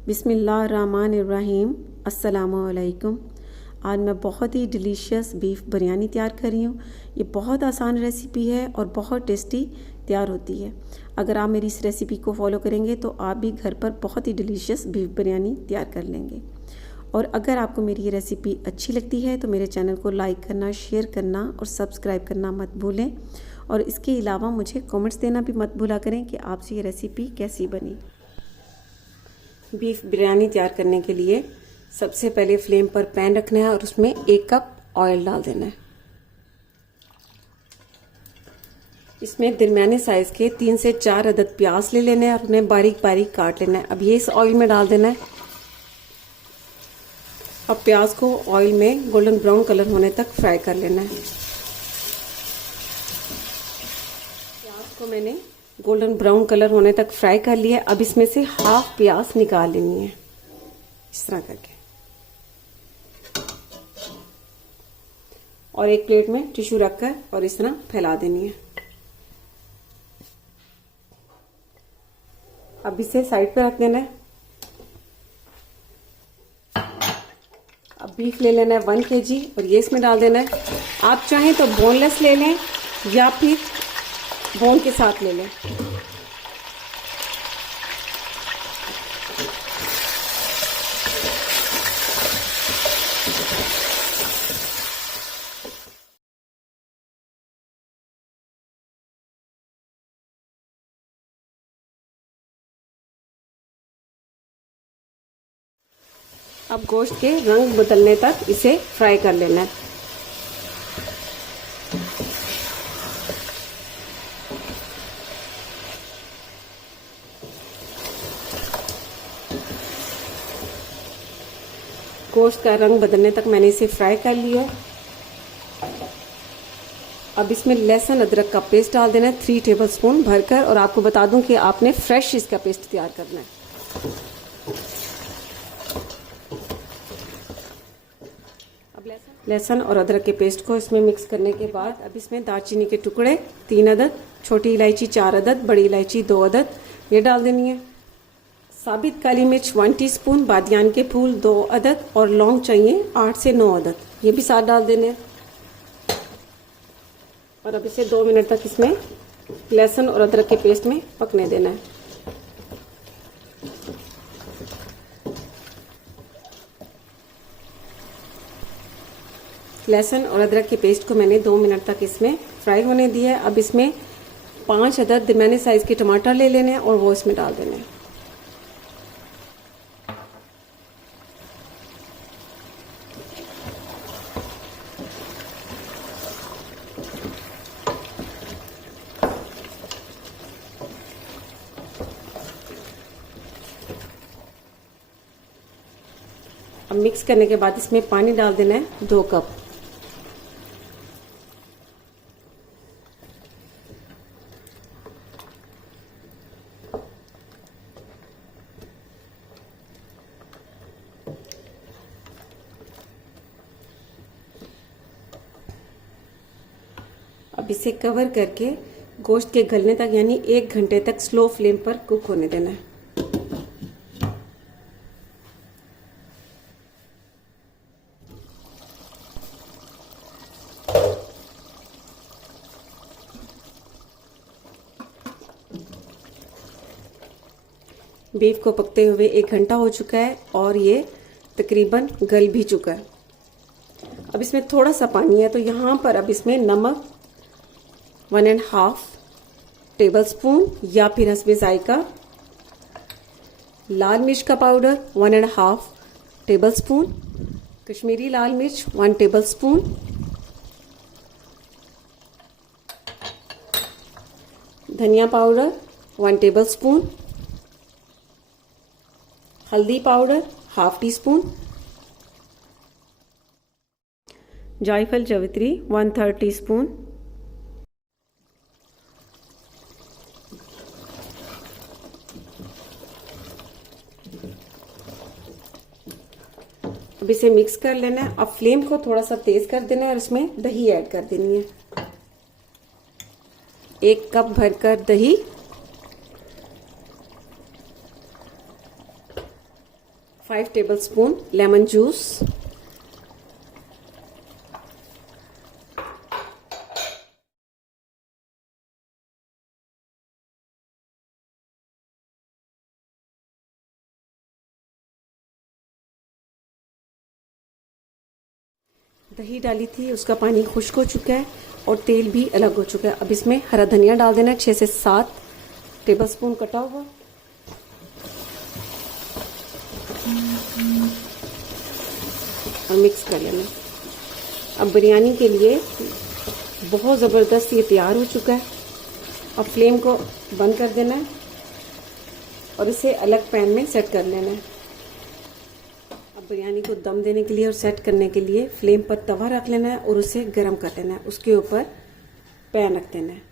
बिस्मिल्लाहिर्रहमानिर्रहीम। अस्सलामुअलैकुम। आज मैं बहुत ही डिलीशियस बीफ बिरयानी तैयार कर रही हूँ। ये बहुत आसान रेसिपी है और बहुत टेस्टी तैयार होती है। अगर आप मेरी इस रेसिपी को फॉलो करेंगे तो आप भी घर पर बहुत ही डिलीशियस बीफ बिरयानी तैयार कर लेंगे। और अगर आपको मेरी ये रेसिपी अच्छी लगती है तो मेरे चैनल को लाइक करना, शेयर करना और सब्सक्राइब करना मत भूलें। और इसके अलावा मुझे कमेंट्स देना भी मत भूला करें कि आपसे ये रेसिपी कैसी बनी। बीफ बिरयानी तैयार करने के लिए सबसे पहले फ्लेम पर पैन रखना है और उसमें 1 कप ऑयल डाल देना है। इसमें दरमियाने साइज के 3 से 4 अदद प्याज ले लेना है और उन्हें बारीक बारीक काट लेना है। अब ये इस ऑयल में डाल देना है। अब प्याज को ऑयल में गोल्डन ब्राउन कलर होने तक फ्राई कर लेना है। प्याज को मैंने गोल्डन ब्राउन कलर होने तक फ्राई कर लिया है। अब इसमें से हाफ प्याज निकाल लेनी है इस तरह करके, और एक प्लेट में टिश्यू रखकर और इस तरह फैला देनी है। अब इसे साइड पे रख देना है। अब बीफ ले लेना है 1 kg और ये इसमें डाल देना है। आप चाहें तो बोनलेस ले लें या फिर बोन के साथ ले लें। अब गोश्त के रंग बदलने तक इसे फ्राई कर लेना है। गोश्त का रंग बदलने तक मैंने इसे फ्राई कर लिया। अब इसमें लहसुन अदरक का पेस्ट डाल देना है 3 टेबलस्पून भरकर, और आपको बता दूं कि आपने फ्रेश इसका पेस्ट तैयार करना है। अब लहसुन और अदरक के पेस्ट को इसमें मिक्स करने के बाद अब इसमें दालचीनी के टुकड़े 3 अदद, छोटी इलायची 4 अदद, बड़ी इलायची 2 अदद ये डाल देनी है। साबित काली मिर्च 1 टीस्पून, बादियान के फूल 2 अदद और लौंग चाहिए 8 से 9 अदद, ये भी साथ डाल देने हैं। और अब इसे 2 मिनट तक इसमें लहसुन और अदरक के पेस्ट में पकने देना है। लहसुन और अदरक के पेस्ट को मैंने 2 मिनट तक इसमें फ्राई होने दिया है। अब इसमें 5 अदद दरमियाने साइज के टमाटर ले लेने हैं और वो इसमें डाल देने हैं। अब मिक्स करने के बाद इसमें पानी डाल देना है 2 कप। अब इसे कवर करके गोश्त के गलने तक यानी 1 घंटे तक स्लो फ्लेम पर कुक होने देना है। बीफ को पकते हुए 1 घंटा हो चुका है और ये तकरीबन गल भी चुका है। अब इसमें थोड़ा सा पानी है तो यहाँ पर अब इसमें नमक 1.5 टेबलस्पून या फिर हस्बे जायका, लाल मिर्च का पाउडर 1.5 टेबलस्पून, कश्मीरी लाल मिर्च 1 टेबलस्पून, धनिया पाउडर 1 टेबलस्पून, हल्दी पाउडर 1/2 टीस्पून, जायफल जवित्री 1/3 टीस्पून, अब इसे मिक्स कर लेना है। अब फ्लेम को थोड़ा सा तेज कर देना है और इसमें दही ऐड कर देनी है। 1 कप भरकर दही, 5 टेबलस्पून लेमन जूस, दही डाली थी उसका पानी खुश्क हो चुका है और तेल भी अलग हो चुका है। अब इसमें हरा धनिया डाल देना है 6 से 7 टेबलस्पून कटा हुआ, और मिक्स कर लेना। अब बिरयानी के लिए बहुत ज़बरदस्त ये तैयार हो चुका है। अब फ्लेम को बंद कर देना है और इसे अलग पैन में सेट कर लेना है। अब बिरयानी को दम देने के लिए और सेट करने के लिए फ्लेम पर तवा रख लेना है और उसे गर्म कर लेना है। उसके ऊपर पैन रख देना है।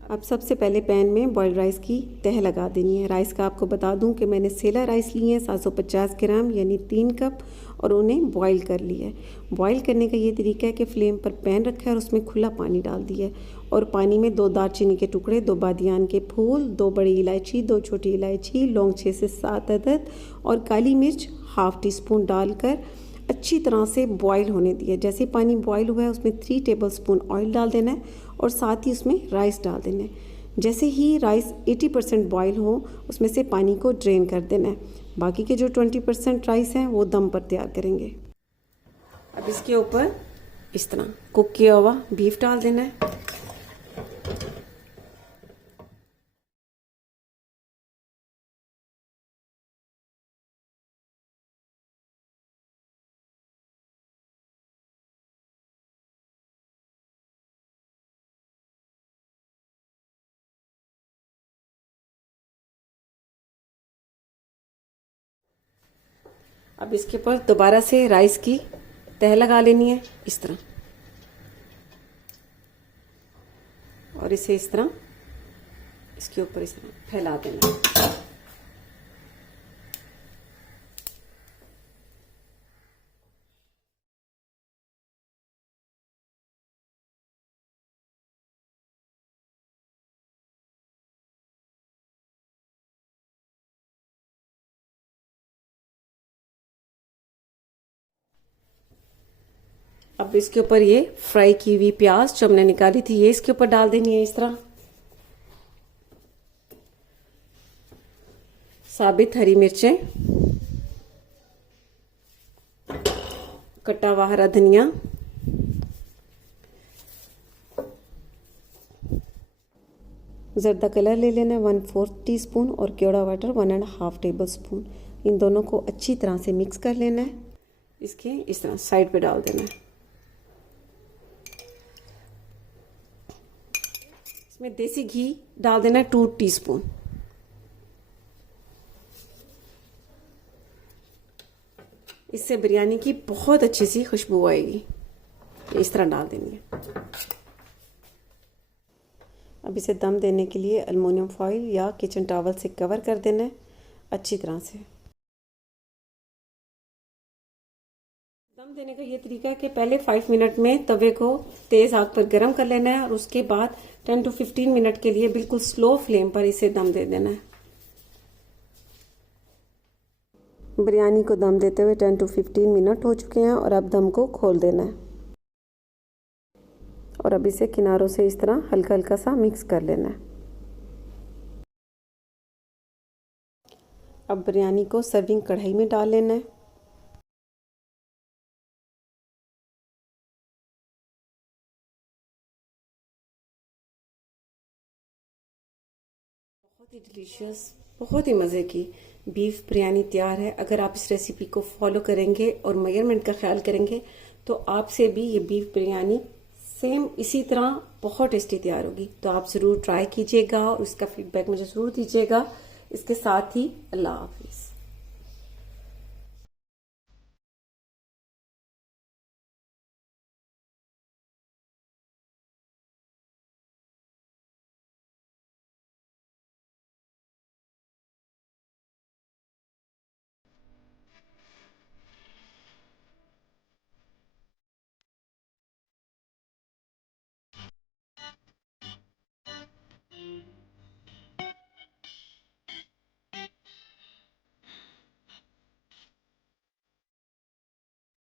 अब सबसे पहले पैन में बॉइल्ड राइस की तह लगा देनी है। राइस का आपको बता दूं कि मैंने सेला राइस लिए हैं 750 ग्राम यानी 3 कप, और उन्हें बॉईल कर लिया है। बॉईल करने का ये तरीका है कि फ्लेम पर पैन रखा है और उसमें खुला पानी डाल दिया है, और पानी में 2 दालचीनी के टुकड़े, 2 बादियान के फूल, 2 बड़ी इलायची, 2 छोटी इलायची, लौंग 6 से 7 अदद और काली मिर्च ½ टीस्पून डालकर अच्छी तरह से बॉईल होने दिया। जैसे पानी बॉईल हुआ है उसमें 3 टेबलस्पून ऑयल डाल देना है और साथ ही उसमें राइस डाल देना है। जैसे ही राइस 80% बॉईल हो उसमें से पानी को ड्रेन कर देना है। बाकी के जो 20% राइस हैं वो दम पर तैयार करेंगे। अब इसके ऊपर इस तरह कुक किया हुआ बीफ डाल देना है। अब इसके ऊपर दोबारा से राइस की तह लगा लेनी है इस तरह, और इसे इस तरह इसके ऊपर इस तरह फैला देना है। अब इसके ऊपर ये फ्राई की हुई प्याज जो हमने निकाली थी ये इसके ऊपर डाल देनी है इस तरह। साबित हरी मिर्चें, कटा हुआ हरा धनिया, जर्दा कलर ले लेना 1/4 टीस्पून और केवड़ा वाटर 1.5 टेबलस्पून। इन दोनों को अच्छी तरह से मिक्स कर लेना है। इसके इस तरह साइड पे डाल देना है। इसमें देसी घी डाल देना है 2 टीस्पून। इससे बिरयानी की बहुत अच्छी सी खुशबू आएगी। इस तरह डाल देनी है। अब इसे दम देने के लिए एल्युमिनियम फॉइल या किचन टॉवल से कवर कर देना है अच्छी तरह से। दम देने का ये तरीका है कि पहले 5 मिनट में तवे को तेज आग पर गर्म कर लेना है और उसके बाद 10 to 15 मिनट के लिए बिल्कुल स्लो फ्लेम पर इसे दम दे देना है। बिरयानी को दम देते हुए 10 to 15 मिनट हो चुके हैं और अब दम को खोल देना है और अब इसे किनारों से इस तरह हल्का हल्का सा मिक्स कर लेना है। अब बिरयानी को सर्विंग कढ़ाई में डाल लेना है। बहुत ही डिलीशियस, बहुत ही मज़े की बीफ बिरयानी तैयार है। अगर आप इस रेसिपी को फॉलो करेंगे और मेजरमेंट का ख्याल करेंगे तो आपसे भी ये बीफ बिरयानी सेम इसी तरह बहुत टेस्टी तैयार होगी। तो आप ज़रूर ट्राई कीजिएगा और उसका फीडबैक मुझे ज़रूर दीजिएगा। इसके साथ ही अल्लाह हाफिज़।